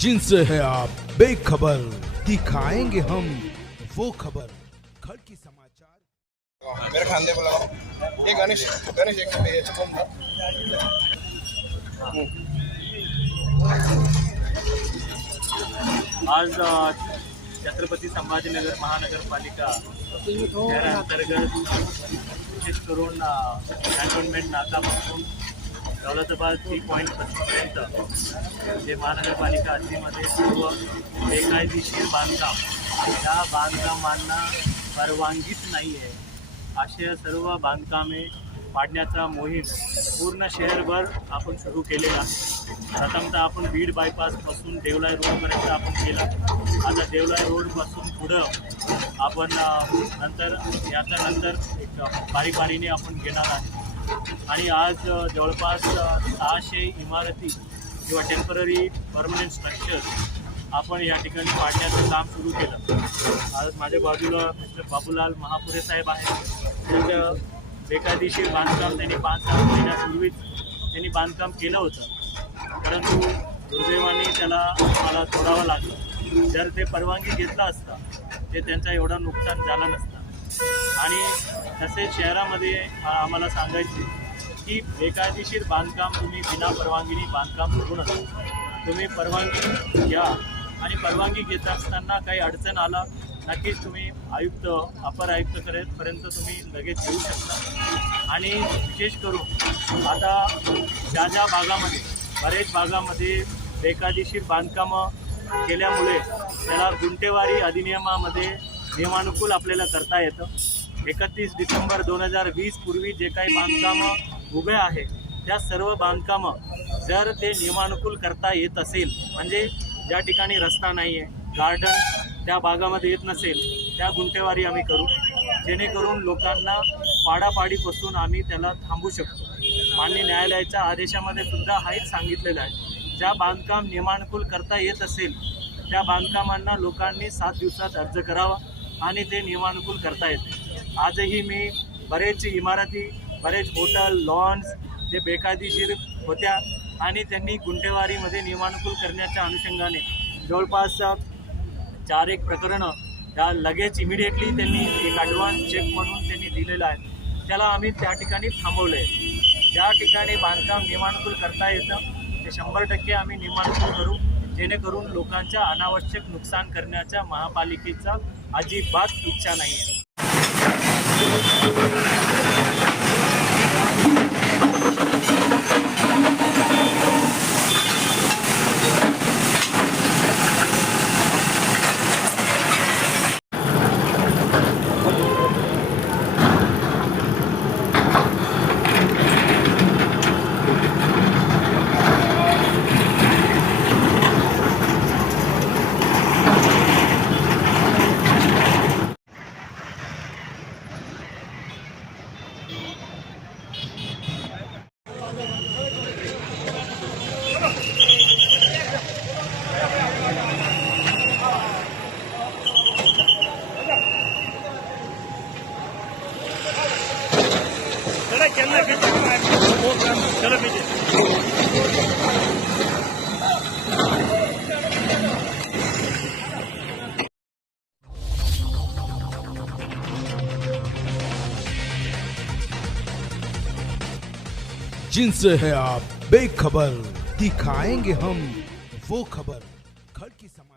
जिनसे है आप। बेखबर दिखाएँगे हम वो खबर। घर की समाचार। मेरे खांदे बोला ये गणेश गणेश एक मिनिट याच्या पण आज छत्रपती संभाजीनगर महानगरपालिका या अंतर्गत विशेष करून कॅन्टोन्मेंट नाकापासून दौलताबाद थ्री पॉईंट पर्यंत जे महानगरपालिका हद्दीमध्ये सर्व बेकायदेशीर बांधकाम या बांधकामांना परवानगीच नाही आहे अशा सर्व बांधकामे पाडण्याचा मोहीम पूर्ण शहरभर आपण सुरू केलेला आहे. प्रथमतः आपण बीड बायपासपासून देवलाय रोडपर्यंत आपण केला. आता देवलाय रोडपासून पुढं आपण नंतर याच्यानंतर एक बारीपारीने आपण घेणार आहे. आणि आज जवळपास सहाशे इमारती किंवा टेंपररी परमनंट स्ट्रक्चर आपण या ठिकाणी पाडण्याचं काम सुरू केलं. आज माझ्या बाजूला मिस्टर बाबूलाल महापुरे साहेब आहेत. त्यांच्या बेकायदेशीर बांधकाम त्यांनी पाच सहा महिन्यापूर्वीच त्यांनी बांधकाम केलं होतं. परंतु दुर्दैवाने त्याला मला तोडावं लागलं. जर ते परवानगी घेतला असता ते त्यांचा एवढा नुकसान झाला नसता. आणि तसेच शहरामध्ये आम्हाला सांगायचे की बेकायदेशीर बांधकाम तुम्ही बिना परवानगीने बांधकाम करू नका. तुम्ही परवानगी घ्या आणि परवानगी घेत असताना काही अडचण आला नक्कीच तुम्ही आयुक्त अपर आयुक्तपर्यंत तुम्ही लगेच येऊ शकता. आणि विशेष करून आता ज्या ज्या भागामध्ये बरेच भागामध्ये बेकायदेशीर बांधकामं केल्यामुळे त्याला गुंटेवारी अधिनियमामध्ये नियमानुकूल आपल्याला करता येतं. एकतीस डिसेंबर दोन हजार वीस पूर्वी जे काही बांधकामं उभे आहे त्या सर्व बांधकामं जर ते नियमानुकूल करता येत असेल म्हणजे ज्या ठिकाणी रस्ता नाही आहे गार्डन त्या भागामध्ये येत नसेल त्या गुंठेवारी आम्ही करू. जेणेकरून लोकांना पाडापाडीपासून आम्ही त्याला थांबू शकतो. मान्य न्यायालयाच्या आदेशामध्ये सुद्धा हाच सांगितलेलं आहे. ज्या बांधकाम नियमानुकूल करता येत असेल त्या बांधकामांना लोकांनी सात दिवसात अर्ज करावा. आणि ते नियमानुकूल करता येते. आजही मी बरेच इमारती बरेच होटल लॉन्स जे बेकायदेशीर होत्या आणि त्यांनी गुंटेवारीमध्ये नियमानुकूल करण्याच्या अनुषंगाने जवळपास चार एक प्रकरणं त्या लगेच इमिडिएटली त्यांनी एक ॲडव्हान्स चेक म्हणून त्यांनी दिलेला आहे. त्याला आम्ही त्या ठिकाणी थांबवलं आहे ज्या ठिकाणी बांधकाम नियमानुकूल करता येतं ते शंभर टक्के आम्ही नियमानुकूल करू जेणेकरून लोकांच्या अनावश्यक नुकसान करण्याच्या महापालिकेचा अजिबात इच्छा नाही आहे जिनसे है आप बेखबर दिखाएँगे हम वो खबर। खड़ की समाचार